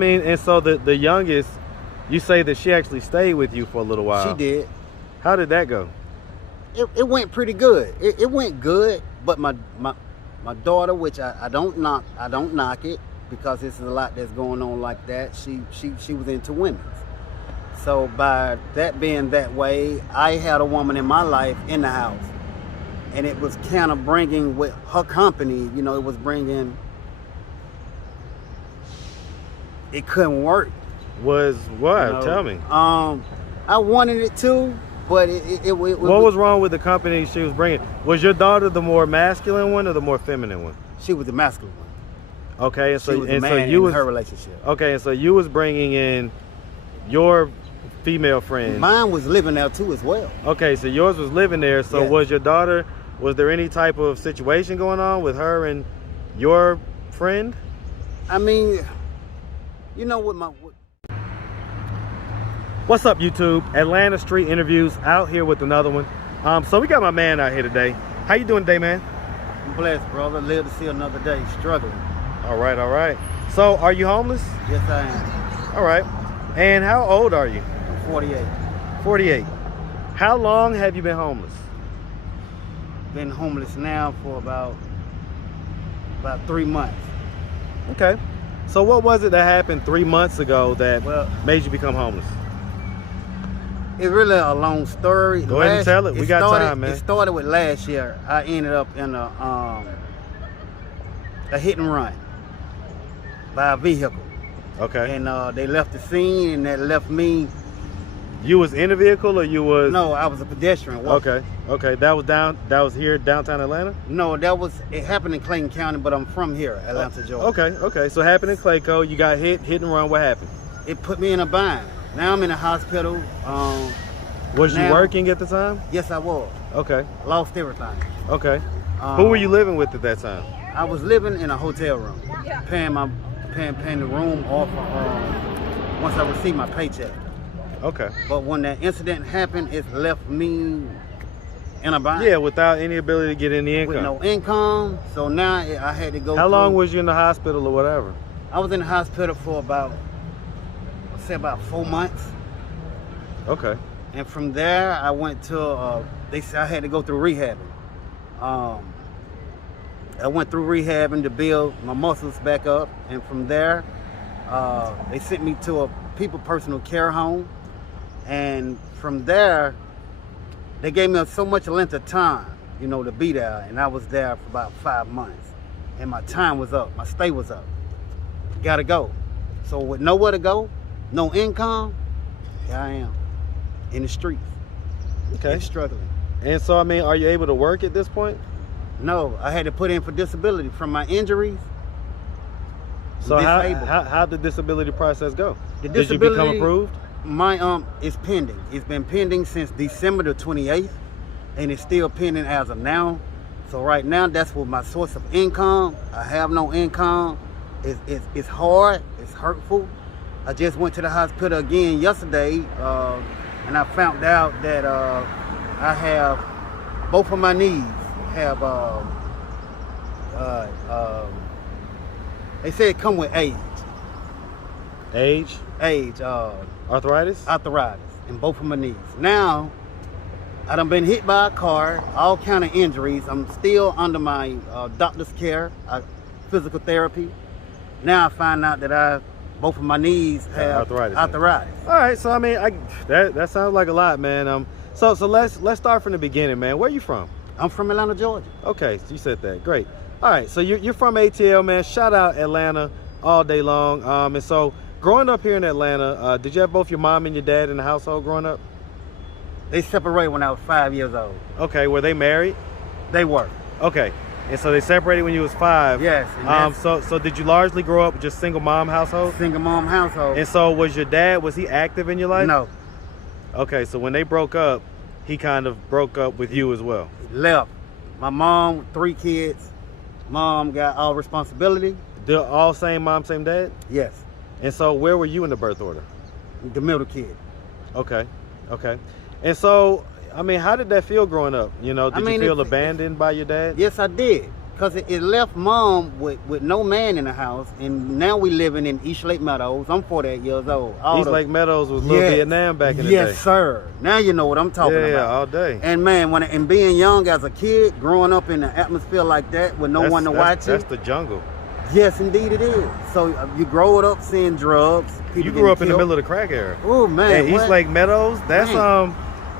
mean, and so the youngest, you say that she actually stayed with you for a little while. She did. How did that go? It went pretty good. It went good, but my daughter, which I don't knock it, because there's a lot that's going on like that. She was into women's. So by that being that way, I had a woman in my life in the house, and it was kind of bringing with her company. You know, it was bringing. It couldn't work. Was what? You know? Tell me. I wanted it to, but it what was wrong with the company she was bringing? Was your daughter the more masculine one or the more feminine one? She was the masculine one. Okay, and she was the man you in her relationship. Okay, and so you was bringing in your female friend. Mine was living there too as well. Okay, so yours was living there. So yes. was your daughter? Was there any type of situation going on with her and your friend? I mean, you know what What's up, YouTube? Atlanta Street Interviews out here with another one. So we got my man out here today. How you doing today, man? I'm blessed, brother. Live to see another day. Struggling. All right, all right. So are you homeless? Yes, I am. All right. And how old are you? I'm 48. 48. How long have you been homeless? Been homeless now for about 3 months. Okay. So what was it that happened 3 months ago that made you become homeless? It's really a long story. Go ahead and tell it. We got time, man. It started with last year. I ended up in a hit and run by a vehicle. Okay. And they left the scene, and that left me. You was in a vehicle, or you was? No, I was a pedestrian. Walking. Okay. Okay. That was here, downtown Atlanta? No, it happened in Clayton County, but I'm from here, Atlanta, Georgia. Okay. Okay. So it happened in Clayco. You got hit and run. What happened? It put me in a bind. Now I'm in a hospital. Was you working at the time? Yes, I was. Okay. Lost everything. Okay. Who were you living with at that time? I was living in a hotel room, paying the room off once I received my paycheck. Okay. But when that incident happened, it left me in a bind. Yeah, without any ability to get any income. With no income, so now I had to go. How long was you in the hospital or whatever? I was in the hospital for about 4 months. Okay. And from there, I went to, they said I had to go through rehabbing. I went through rehabbing to build my muscles back up. And from there, they sent me to a personal care home. And from there, they gave me so much length of time, you know, to be there. And I was there for about 5 months. And my time was up, my stay was up. Gotta go. So with nowhere to go, no income, here I am. In the streets. Okay. And struggling. And so, I mean, are you able to work at this point? No, I had to put in for disability from my injuries. So how did the disability process go? Did you become approved? My is pending. It's been pending since December the 28th, and it's still pending as of now. So right now, that's what my source of income. I have no income. It's hard. It's hurtful. I just went to the hospital again yesterday. And I found out that I have both of my knees have they say it come with age. Age? Arthritis? Arthritis in both of my knees. Now I done been hit by a car, all kind of injuries. I'm still under my doctor's care, physical therapy. Now I find out that both of my knees have arthritis. All right, so I mean, that sounds like a lot, man. So let's start from the beginning, man. Where you from? I'm from Atlanta, Georgia. Okay, so you said that. Great. All right, so you're from ATL, man. Shout out Atlanta all day long. And so growing up here in Atlanta, did you have both your mom and your dad in the household growing up? They separated when I was 5 years old. Okay, were they married? They were. Okay. And so they separated when you was 5. Yes. So did you largely grow up with just single mom household? Single mom household. And so was he active in your life? No. Okay, so when they broke up, he kind of broke up with you as well. He left. My mom, 3 kids. Mom got all responsibility. They're all same mom, same dad? Yes. And so where were you in the birth order? The middle kid. Okay. Okay. And so, I mean, how did that feel growing up? You know, did you feel abandoned by your dad? Yes, I did. because it left mom with no man in the house, and now we living in East Lake Meadows. I'm 48 years old. East Lake Meadows was little Vietnam back in the day. Yes, sir. Now you know what I'm talking about. Yeah, all day. And man, and being young as a kid, growing up in an atmosphere like that with no one to watch you. That's the jungle. Yes, indeed it is. So you grow up seeing drugs. You grew up in the middle of the crack era. Oh man, and East Lake Meadows. That's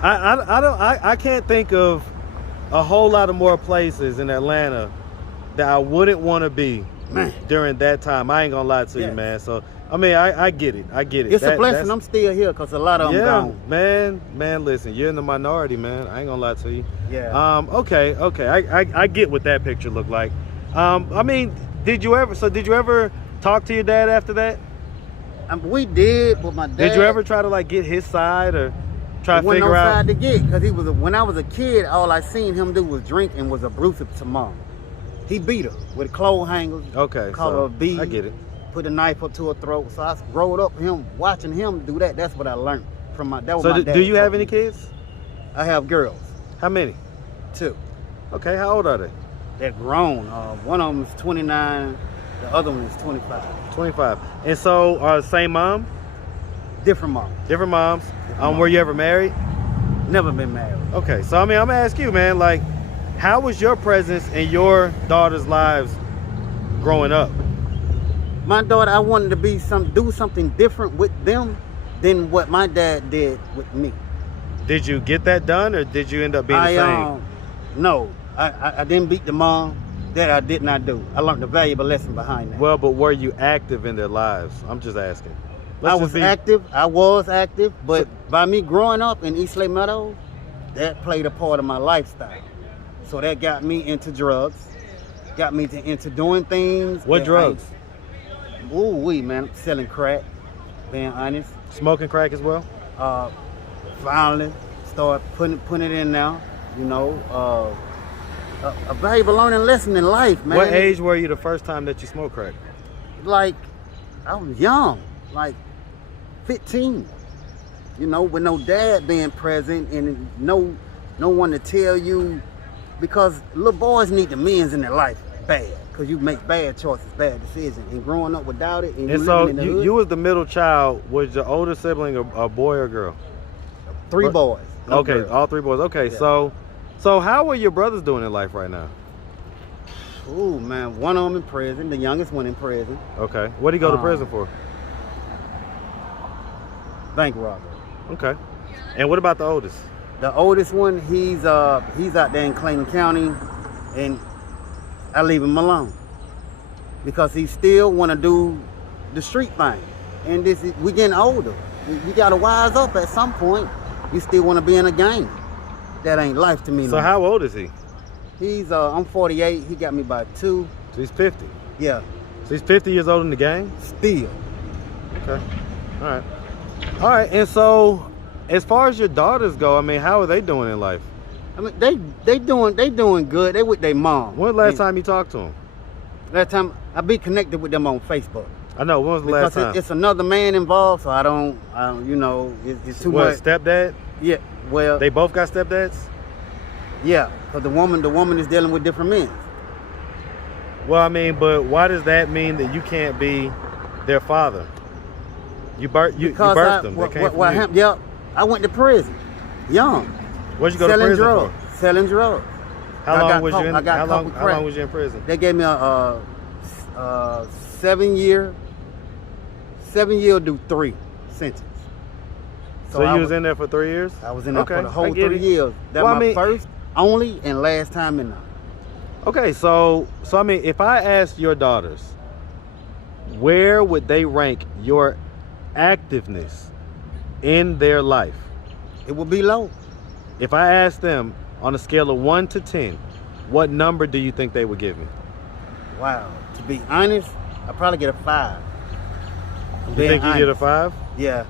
I can't think of a whole lot of more places in Atlanta that I wouldn't want to be during that time. I ain't gonna lie to you, man. So I mean, I get it. I get it. It's a blessing I'm still here because a lot of them gone. Man, listen, you're in the minority, man. I ain't gonna lie to you. Yeah. Okay. I get what that picture looked like. I mean, did you ever talk to your dad after that? We did, but my dad. Did you ever try to like get his side or try to figure no out? Side to get, because when I was a kid, all I seen him do was drink and was abusive to mom. He beat her with clothes hangers. Okay, called her a beat. I get it. Put a knife up to her throat. So I growed up watching him do that. That's what I learned from my dad. So do you have any kids? I have girls. How many? 2. Okay, how old are they? They're grown. One of them is 29. The other one is 25. 25. And so, same mom? Different mom. Different moms. Were you ever married? Never been married. Okay, so I mean, I'm gonna ask you, man, like, how was your presence in your daughter's lives growing up? My daughter, I wanted to do something different with them than what my dad did with me. Did you get that done, or did you end up being the same? No, I didn't beat the mom. That I did not do. I learned a valuable lesson behind that. Well, but were you active in their lives? I'm just asking. I was active, but by me growing up in East Lake Meadows, that played a part of my lifestyle. So that got me into drugs, got me into doing things. What drugs? Man, selling crack, being honest. Smoking crack as well? Finally, start putting it in now, you know. A valuable learning lesson in life, man. What age were you the first time that you smoked crack? Like, I was young, like 15. You know, with no dad being present and no one to tell you, because little boys need the men's in their life bad, because you make bad choices, bad decisions, and growing up without it. And so you was the middle child. Was your older sibling a boy or girl? 3 boys. Okay, girls. all 3 boys. Okay, yeah. So how are your brothers doing in life right now? Oh man, one of them in prison, the youngest one in prison. Okay, what did he go to prison for? Bank robbery. Okay, and what about the oldest? The oldest one, he's out there in Clayton County, and I leave him alone because he still want to do the street thing. And we getting older. You gotta wise up at some point. You still want to be in a gang. That ain't life to me. So how old is he? He's I'm 48. He got me by 2. So he's 50. Yeah. So he's 50 years old in the gang? Still. Okay. All right. And so, as far as your daughters go, I mean, how are they doing in life? I mean, they doing good. They with their mom. When was the last time you talked to them? Last time I be connected with them on Facebook. I know. When was the last time? It's another man involved, so I don't you know, it's too much. Stepdad? Yeah. Well, they both got stepdads? Yeah, because the woman is dealing with different men. Well, I mean, but why does that mean that you can't be their father? You birthed them. They came from you. Yeah, I went to prison, young. What'd you go to prison for? Selling drugs. How long was you in prison? They gave me a 7 year do 3 sentence. So you was in there for 3 years? I was in there for the whole 3 years. That was my first, only, and last time in there. Okay, so I mean, if I asked your daughters, where would they rank your activeness in their life? It would be low. If I asked them on a scale of 1 to 10, what number do you think they would give me? Wow. To be honest, I'd probably get a 5. You think you get a 5? Yeah.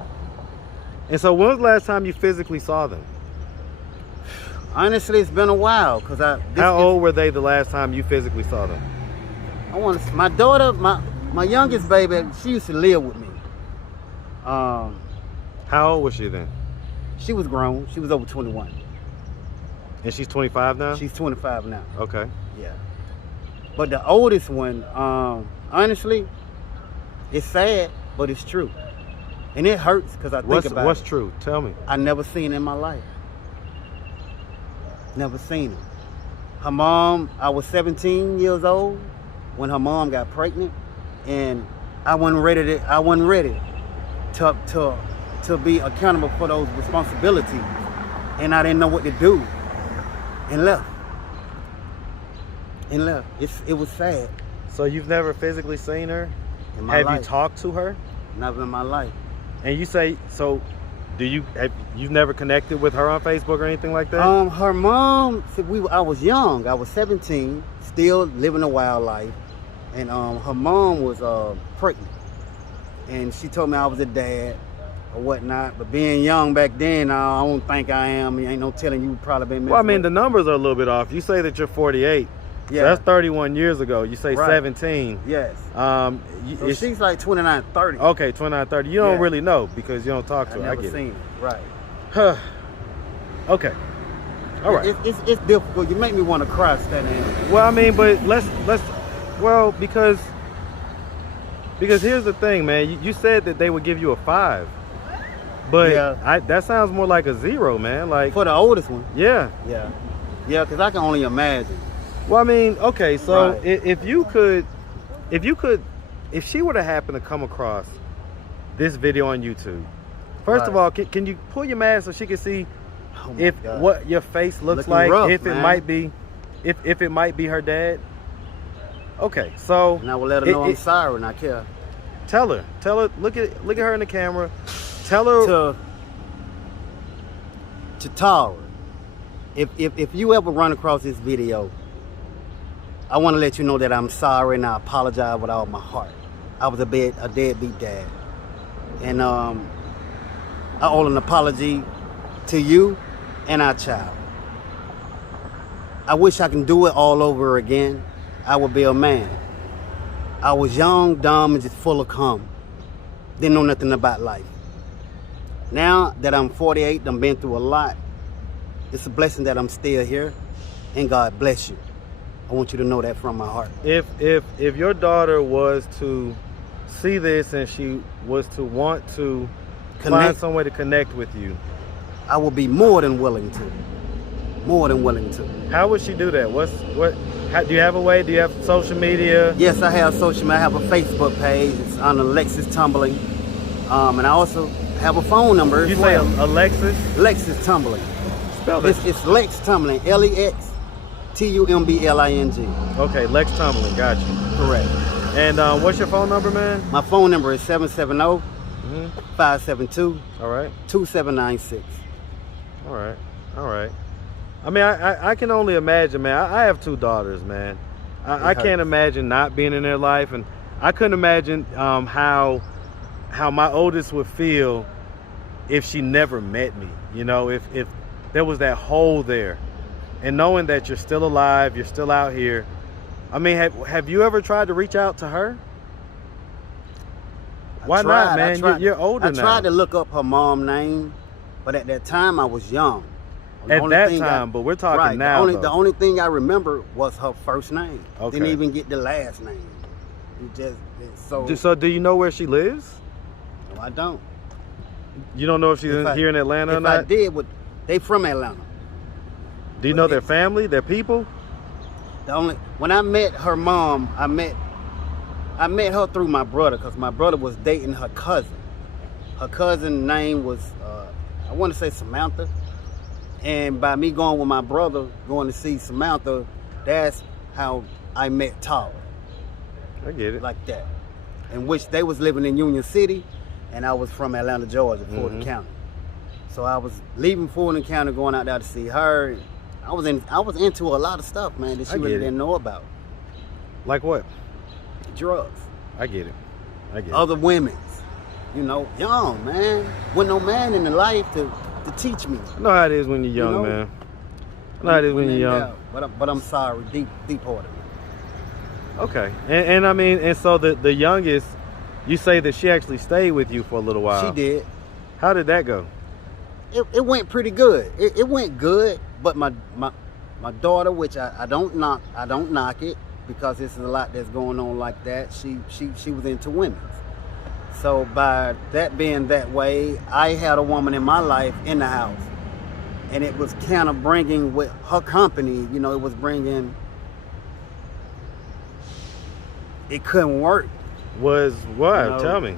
And so when was the last time you physically saw them? Honestly, it's been a while. How old were they the last time you physically saw them? My daughter, my youngest baby, she used to live with me. How old was she then? She was grown. She was over 21. And she's 25 now? She's 25 now. Okay. Yeah. But the oldest one, honestly, it's sad, but it's true. And it hurts because I think about What's it. true? Tell me. I never seen it in my life. Never seen it. Her mom, I was 17 years old when her mom got pregnant, and I wasn't ready to be accountable for those responsibilities, and I didn't know what to do, and left. It was sad So you've never physically seen her? in my Have life. you talked to her? Never in my life. And you say so? You've never connected with her on Facebook or anything like that? Her mom said I was young. I was 17, still living a wild life, and her mom was pregnant, and she told me I was a dad or whatnot. But being young back then, I don't think I am. Ain't no telling you probably been. Well, I mean, with. the numbers are a little bit off. You say that you're 48. Yeah. So that's 31 years ago. You say Right. 17. Yes. So So she's like 29, 30. okay, 29, 30. You don't Yeah. really know because you don't talk to her. I never get seen it. Right. it. Huh. Okay. All right. It's difficult. You make me want to cry standing here. Well, I mean, but let's because here's the thing, man. You said that they would give you a 5, but Yeah. that sounds more like a 0, man. Like, For the oldest one. yeah. Yeah. Yeah, because I can only imagine. Well, I mean, okay. So Right. if she were to happen to come across this video on YouTube, first of Right. all, can you pull your mask so she can see Oh my if God. what your face looks Looking like, rough, if it man. might be, if it might be her dad? Okay, so And I will let her know I'm sorry and I care. tell her, look at her in the camera. Tell her To Tara, if you ever run across this video, I want to let you know that I'm sorry and I apologize with all my heart. I was a deadbeat dad, and I owe an apology to you and our child. I wish I can do it all over again. I would be a man. I was young, dumb, and just full of cum. Didn't know nothing about life. Now that I'm 48, I've been through a lot. It's a blessing that I'm still here, and God bless you. I want you to know that from my heart. if your daughter was to see this and she was to want to find Connect. some way to connect with you, I will be more than willing to. More than willing to. how would she do that? Do you have a way? Do you have social media? Yes, I have social media. I have a Facebook page. It's under Lex Tumbling. And I also have a phone number You as say well. Alexis? Lex Tumbling. Spell this. It's Lex Tumbling. LEXTUMBLING. Okay, Lex Tumbling, got you. Correct. And what's your phone number, man? My phone number is 770 Mm-hmm. 572 All right, 2796. all right, all right. I mean, I can only imagine, man. I have 2 daughters, man. I can't hurts. imagine not being in their life, and I couldn't imagine how my oldest would feel if she never met me. You know, if there was that hole there, and knowing that you're still alive, you're still out here. I mean, have you ever tried to reach out to her? Why not, man? You're older now. I tried to look up her mom's name, but at that time I was young. The At only that thing time, but we're talking right, now. The though. only thing I remember was her first name. Okay. Didn't even get the last name. So So do you know where she lives? no, I don't. You don't know if she's here in Atlanta or If not? I did, they from Atlanta. Do you know their family, their people? When I met her mom, I met her through my brother because my brother was dating her cousin. Her cousin's name was I want to say Samantha, and by me going with my brother going to see Samantha, that's how I met Tara. I get it. Like that, in which they was living in Union City, and I was from Atlanta, Georgia, Fulton County. So I was leaving Fulton County, going out there to see her. I was into a lot of stuff, man, that she really didn't know about. Like what? Drugs, I get it. I get it. other women's, young, man. With no man in the life to teach me. I know how it is when you're young, You know? man. I know how it is when you're young. Yeah, but I'm sorry, deep hearted. Okay. And I mean, and so the youngest, you say that she actually stayed with you for a little while. She did. How did that go? It went pretty good. It went good, but my daughter, which I don't knock it, because this is a lot that's going on like that. She was into women. So by that being that way, I had a woman in my life in the house, and it was kind of bringing with her company. You know, it was bringing. It couldn't work. Was what? You know? Tell me.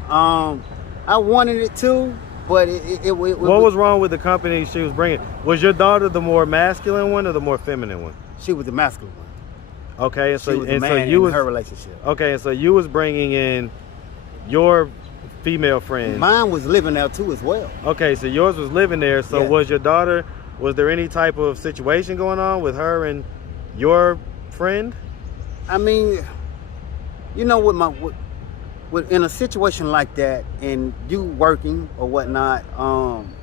I wanted it to, but it what was wrong with the company she was bringing? Was your daughter the more masculine one or the more feminine one? She was the masculine one. Okay, and She so was the and man so you in was her relationship. okay, and so you was bringing in your female friend. Mine was living there too as well. Okay, so yours was living there. So Yes. was your daughter? Was there any type of situation going on with her and your friend? I mean, you know, with in a situation like that, and you working or whatnot,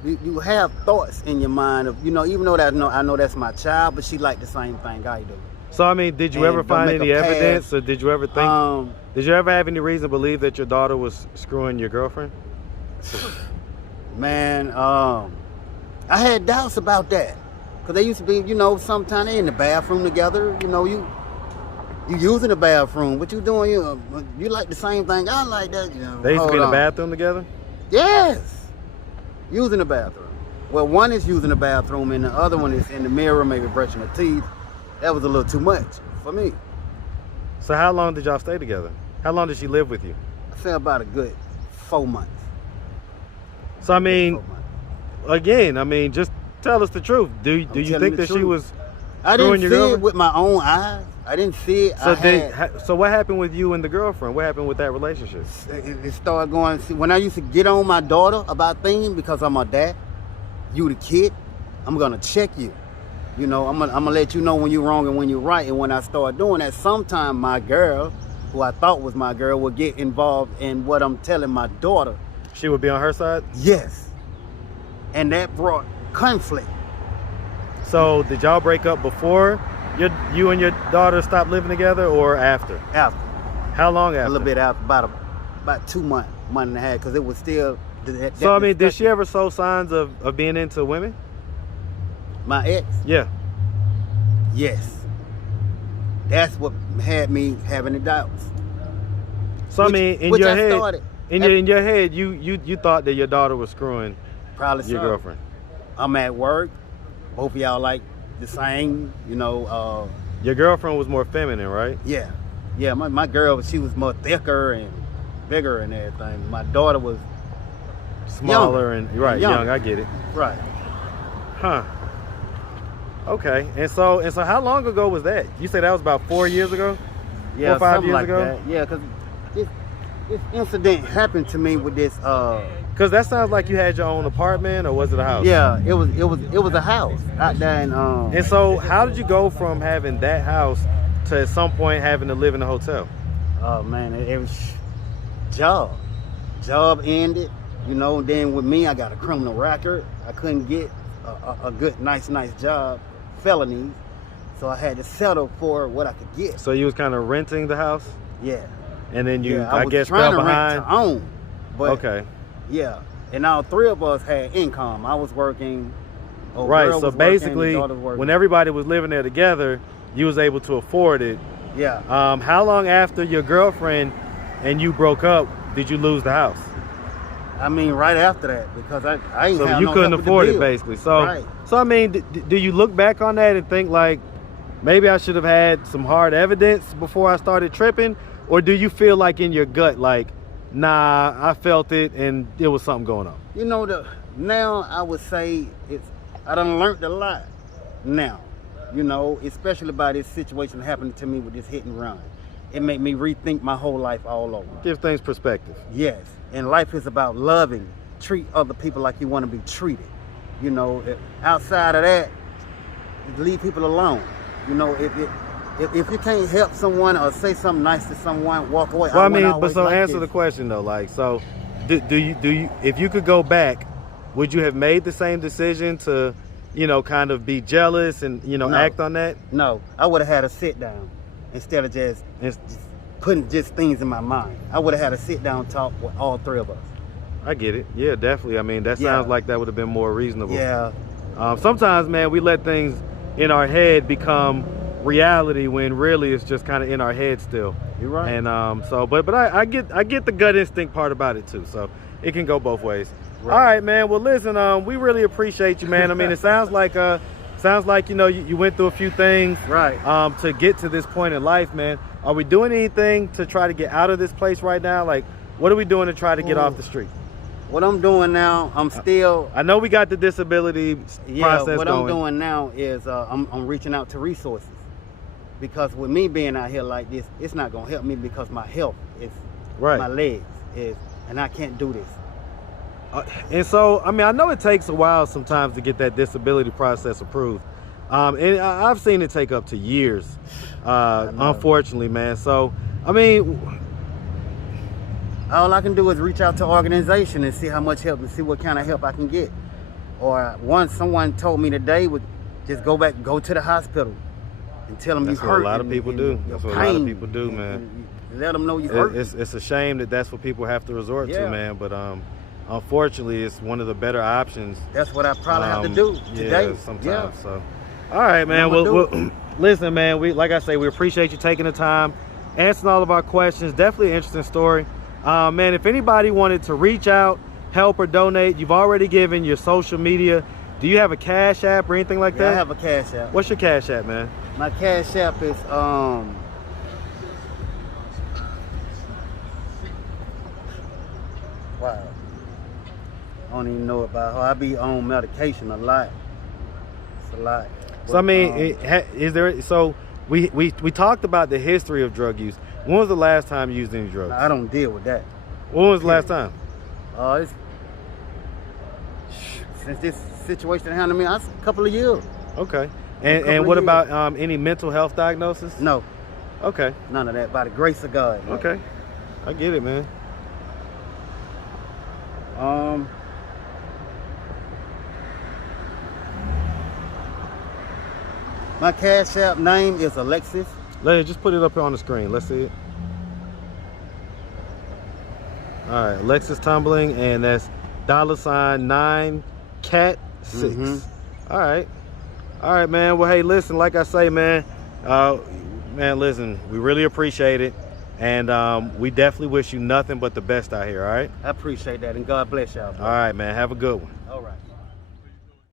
you have thoughts in your mind of, you know, even though that I know that's my child, but she like the same thing I do. So I mean, did you And ever don't find make any a pass. evidence, or did you ever think? Did you ever have any reason to believe that your daughter was screwing your girlfriend? Man, I had doubts about that, because they used to be, you know, sometimes they in the bathroom together. You know, you using the bathroom. What you doing? You like the same thing I like. That, you know. They used to be in the Hold on. bathroom together? Yes, using the bathroom. Well, one is using the bathroom, and the other one is in the mirror, maybe brushing her teeth. That was a little too much for me. So how long did y'all stay together? How long did she live with you? I say about a good 4 months. So I mean, 4 months. again, I mean, just tell us the truth. Do you telling think the that she truth. was I screwing didn't your see it girlfriend? with my own eyes. I didn't see it. So I so what happened with you and the girlfriend? What happened with that relationship? it started going. See, when I used to get on my daughter about things, because I'm her dad, you the kid, I'm gonna check you. You know, I'm gonna let you know when you're wrong and when you're right. And when I start doing that, sometime my girl, who I thought was my girl, will get involved in what I'm telling my daughter. She would be on her side? Yes. And that brought conflict. So did y'all break up before you and your daughter stopped living together, or after? After. How long after? A little bit after, about 2 months, month and a half, because it was still. So I mean, did she ever show signs of being into women? My ex? Yeah. Yes. That's what had me having the doubts. So I mean, in which your I head, started. in your head, you thought that your daughter was screwing Probably your so. girlfriend. I'm at work. Both of y'all like the same, you know. Your girlfriend was more feminine, right? Yeah. Yeah, my girl, she was more thicker and bigger and everything. My daughter was Smaller and right, Younger. young. I get it. right. Huh. Okay. And so how long ago was that? You said that was about 4 years ago? Yeah, 4 or 5 something years like ago? that. Yeah, because this incident happened to me with this. Because that sounds like you had your own apartment, or was it a house? Yeah, it was a house out there in. And so how did you go from having that house to at some point having to live in a hotel? Oh man, it was job ended. You know, then with me, I got a criminal record. I couldn't get a good, nice job, felonies. So I had to settle for what I could get. So you was kind of renting the house, Yeah. and then you, Yeah, I was guess, trying fell to behind. rent to own. But Okay. yeah, and all three of us had income. I was working. old Right. girl So was working, basically, daughter was working. when everybody was living there together, you was able to afford it. Yeah. How long after your girlfriend and you broke up did you lose the house? I mean, right after that, because I ain't So have you no couldn't help with the afford it, bill. basically. So, Right. so I mean, do you look back on that and think like, maybe I should have had some hard evidence before I started tripping, or do you feel like in your gut, like, nah, I felt it and there was something going on? You know, now I would say I done learned a lot now, you know, especially by this situation happening to me with this hit and run. It made me rethink my whole life all over. Give things perspective. Yes, and life is about loving, treat other people like you want to be treated. You know, outside of that, leave people alone. You know, if you can't help someone or say something nice to someone, walk away. Well, I mean, wouldn't but so always like answer this. the question though, like, so do you, if you could go back, would you have made the same decision to, you know, kind of be jealous and, you know, No. act on that? No, I would have had a sit down instead of just putting just things in my mind. I would have had a sit down talk with all three of us. I get it. Yeah, definitely. I mean, that Yeah. sounds like that would have been more reasonable. Yeah, Sometimes, man, we let things in our head become reality when really it's just kind of in our head still. You're right. And but I get the gut instinct part about it too. So it can go both ways. Right. All right, man. Well, listen, we really appreciate you, man. I mean, it sounds like you went through a few things, Right. To get to this point in life, man. Are we doing anything to try to get out of this place right now? Like, what are we doing to try to get off the street? What I'm doing now, I'm still. I know we got the disability process what going. I'm doing now is I'm reaching out to resources, because with me being out here like this, it's not gonna help me because my health is Right. my legs is, and I can't do this. And so, I mean, I know it takes a while sometimes to get that disability process approved. And I've seen it take up to years, unfortunately, man. So, I mean, all I can do is reach out to an organization and see how much help and see what kind of help I can get. Or once someone told me today, would just go to the hospital and tell them you that's hurt. what a lot of people do. That's what a lot of people do, man. And let them know you hurt. It's a shame that that's what people have to resort to, Yeah. man. But unfortunately, it's one of the better options. That's what I probably have to do today. Yeah, sometimes. Yeah. So, all right, man. Well, listen, man. Like I say, we appreciate you taking the time, answering all of our questions. Definitely an interesting story, man. If anybody wanted to reach out, help, or donate, you've already given your social media. Do you have a Cash App or anything like that? I have a Cash App. What's your Cash App, man? My Cash App is wow. I don't even know about her. I be on medication a lot. It's a lot. So I mean, is there? So we talked about the history of drug use. When was the last time you used any drugs? I don't deal with that. When was the last time? It's since this situation happened to me, a couple of years. Okay. And what about any mental health diagnosis? No, Okay. none of that. By the grace of God. No. Okay. I get it, man. My Cash App name is Alexis. Just put it up here on the screen. Let's see it. All right, Lex Tumbling, and that's $9cat6. All right, man. Well, hey, listen, like I say, man, listen, we really appreciate it, and we definitely wish you nothing but the best out here. All right. I appreciate that, and God bless y'all. All right, man. Have a good one. All right.